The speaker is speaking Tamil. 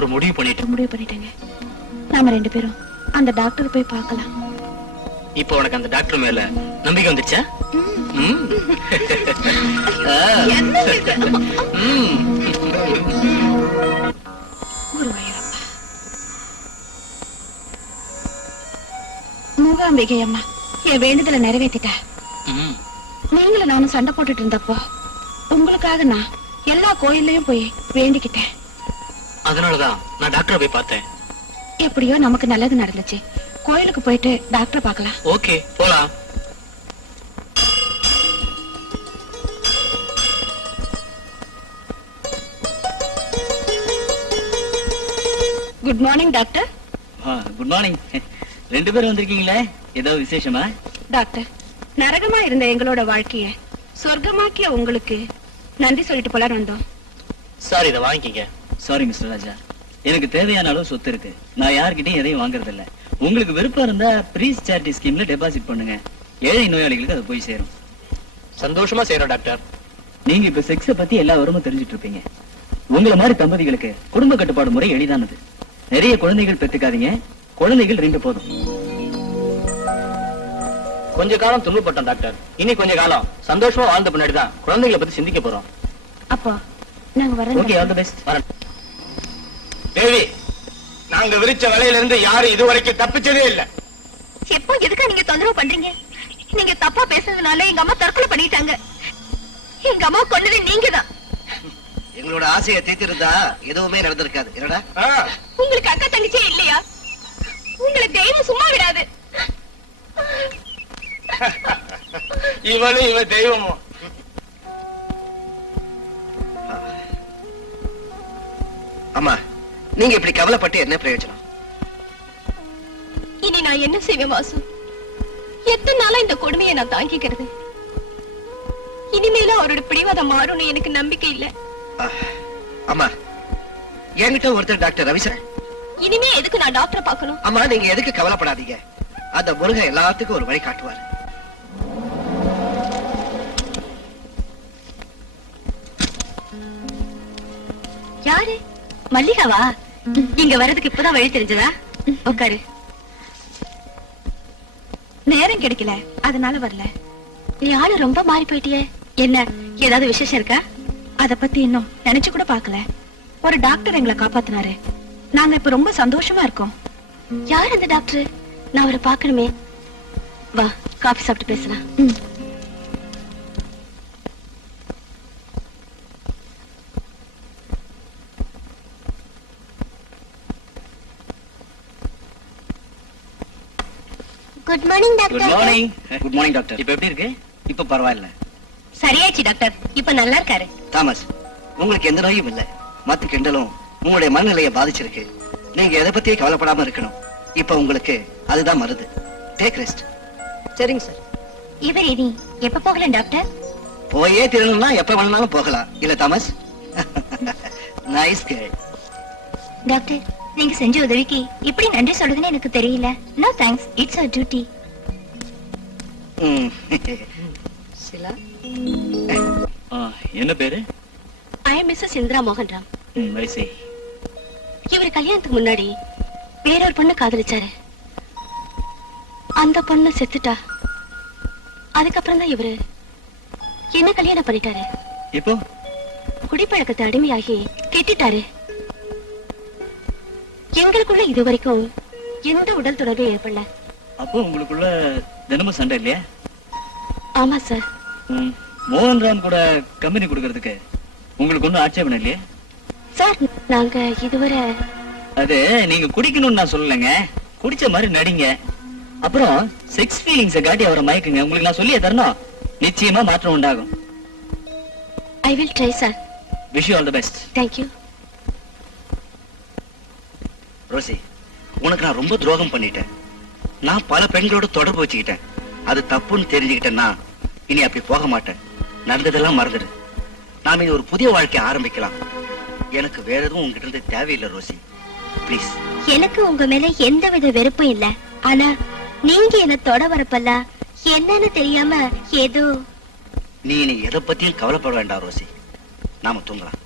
ஒரு முடிவு பண்ணிட்டேங்க. நாம 2 பேரும் அந்த டாக்டர் போய் பார்க்கலாம். இப்போ உனக்கு அந்த டாக்டர் மேல நம்பிக்கை வந்துச்சா? மூகாம்பிகை அம்மா என் வேண்டுதலை நிறைவேற்றிட்டா. நீங்களும் நானும் சண்டை போட்டுட்டு இருந்தப்போ உங்களுக்காக நான் எல்லா கோயில்லையும் போய் வேண்டிக்கிட்டேன். அதனாலதான் நான் டாக்டரை போய் பார்த்தேன். எப்படியோ நமக்கு நல்லது நடந்துச்சு. கோயிலுக்கு போயிட்டு டாக்டரை பார்க்கலாம். ஓகே, போலாம். Good morning doctor. Good morning. 2 பேரும் வந்திருக்கீங்களே, ஏதோ விசேஷமா? டாக்டர், நரகமா இருந்த எங்களோட வாழ்க்கைய சொர்க்கமாக்கிய உங்களுக்கு நன்றி சொல்லிட்டு போல வந்தோம். சார், இதை வாங்கிக்கங்க. சாரி மிஸ்டர் ராஜா, எனக்கு தேவையான அளவு சொத்து இருக்கு. நான் யார்கிட்டயும் எதையும் வாங்குறது இல்ல. உங்களுக்கு விருப்பம் இருந்தா ப்ரீஸ் சேரிட்டி ஸ்கீம்ல டெபாசிட் பண்ணுங்க. ஏழை நோயாளிகளுக்கு அது போய் சேரும். சந்தோஷமா செய்யறோம் டாக்டர். நீங்க இப்ப செக்ஸ பத்தி எல்லா விவரமும் தெரிஞ்சிட்டு இருப்பீங்க. உங்களை மாதிரி தம்பதிகளுக்கு குடும்ப கட்டுப்பாடு முறை எளிதானது. நிறைய குழந்தைகள் பெத்துக்காதீங்க. குழந்தைகள் 2 போதும். கொஞ்ச காலம் துன்பப்பட்டோம் டாக்டர். இனி கொஞ்ச காலம் சந்தோஷமா வாழ்ந்த பின்னாடிதான் குழந்தைகளை பத்தி சிந்திக்க போறோம். அப்போ நாங்க வரோம். Okay, all the best. வரேன். தேவி, நாங்க விரிச்ச வலையில இருந்து யாரும் இதுவரைக்கும் தப்பிச்சதே இல்ல. எப்போ எதுக்கா நீங்க தொந்தரவு பண்றீங்க? நீங்க தப்பா பேசுறதுனால எங்க அம்மா தற்கொலை பண்ணிட்டாங்க. எங்க அம்மா கொன்னது நீங்கதான். எங்களோட ஆசையை தீர்த்திருந்தா எதுவுமே நடந்திருக்காது. என்னடா, உங்களுக்கு அக்கா தங்கச்சியே இல்லையா? உங்களை தெய்வம் சும்மா விடாது. இவளும் இவ தெய்வமும். அம்மா, நீங்க இப்படி கவலைப்பட்டு என்ன பிரயோஜனம்? இனி நான் என்ன செய்வேன் வாசு? எத்தனை நாளா இந்த கொடுமையை நான் தாங்கிக்கிறது? இனிமேல அவரோட பிடிவாதம் மாறும்னு எனக்கு நம்பிக்கை இல்ல. அம்மா, என்கிட்ட ஒருத்தர் டாக்டர் ரவி சார். இனிமே எதுக்கு நான் டாக்டரை பார்க்கணும்? அம்மா, நீங்க எதுக்கு கவலைப்படாதீங்க. அந்த முருகன் எல்லாத்துக்கும் ஒரு வழி காட்டுவார். யாரு? மல்லிகாவா? இங்க வர்றதுக்கு இப்பதான் வழி தெரிஞ்சதா? உட்காரு. நேரம் கிடைக்கல, அதனால வரல. நீ ஆளு ரொம்ப மாறி போயிட்டியே. என்ன, ஏதாவது விசேஷம் இருக்கா? அத பத்தி இன்னும் நினைச்சு கூட பாக்கல. ஒரு டாக்டர் எங்களை காப்பாத்தினாரு. நாங்க இப்ப ரொம்ப சந்தோஷமா இருக்கோம். யார் அந்த டாக்டர்? நான் அவரை பாக்கணுமே. வா, காபி சாப்பிட்டு பேசலாம். Good morning doctor. Good morning. Good morning doctor. இப்ப எப்படி இருக்கு? இப்ப பரவாயில்ல. சரியாச்சு டாக்டர், இப்ப நல்லா இருக்காரு. தாமஸ், உங்களுக்கு எந்த நோயும் இல்ல. மத்த கிண்டலும் உங்களுடைய மனநிலையை பாதிச்சிருக்கு. நீங்க எதை பத்தியே கவலைப்படாம இருக்கணும். இப்ப உங்களுக்கு அதுதான் மருந்து. Take rest. சரிங்க சார். இவர் இனி எப்ப போகலாம் டாக்டர்? போயே திருணும்னா எப்ப வேணாலும் போகலாம். இல்ல தாமஸ்? Nice girl. டாக்டர், நீங்க செஞ்ச உதவிக்கு இப்படி நன்றி சொல்றதுன்னு எனக்கு தெரியல. No thanks, it's our duty. சிலா, என்ன பேரு? ஐ அம் மிஸ்ஸஸ் இந்திரா மோகன் ராம். வயசே. இவர் கல்யாணத்துக்கு முன்னாடி வேறொரு பொண்ணு காதலிச்சாரு. அந்த பொண்ணு செத்துட்டா. அதுக்கப்புறம் தான் இவரு என்ன கல்யாணம் பண்ணிட்டாரு. இப்போ குடிப்பழக்கத்தை அடிமையாகி கெட்டிட்டாரு. எங்களுக்குள்ள இதுவரைக்கும் எந்த உடல் தொடர்பும் ஏற்படல. அப்போ உங்களுக்குள்ள தினமும் சண்டை இல்லையா? ஆமா சார். மோகன் ராம் கூட கம்பெனி கொடுக்கறதுக்கு உங்களுக்கு ஒன்னும் ஆட்சேபம் இல்லையா? சார், நாங்க இதுவரை அது நீங்க குடிக்கணும்னு நான் சொல்லலைங்க. குடிச்ச மாதிரி நடிங்க. அப்புறம் செக்ஸ் ஃபீலிங்ஸை காட்டி அவரை மயக்குங்க. உங்களுக்கு நான் சொல்லியே தரணும். நிச்சயமா மாற்றம் உண்டாகும். I will try sir. Wish you all the best. Thank you. Rosie, உனக்கு நான் ரொம்ப துரோகம் பண்ணிட்டேன். நான் பல பெண்களோட தொடர்பு வச்சுக்கிட்டேன். அது தப்புன்னு தெரிஞ்சுக்கிட்டேன்னா இனி அப்படி போக மாட்டேன். நடந்ததெல்லாம் மறந்துடு. நாம இது ஒரு புதிய வாழ்க்கையை ஆரம்பிக்கலாம். எனக்கு வேற எதுவும் உங்ககிட்ட இருந்து தேவையில்லை ரோசி, ப்ளீஸ். எனக்கு உங்க மேல எந்தவித வெறுப்பும் இல்ல. ஆனா நீங்க என்ன தொட வரப்பல்ல என்னன்னு தெரியாம ஏதோ. நீ எதை பத்தியும் கவலைப்பட வேண்டாம் ரோசி. நாம தூங்கலாம்.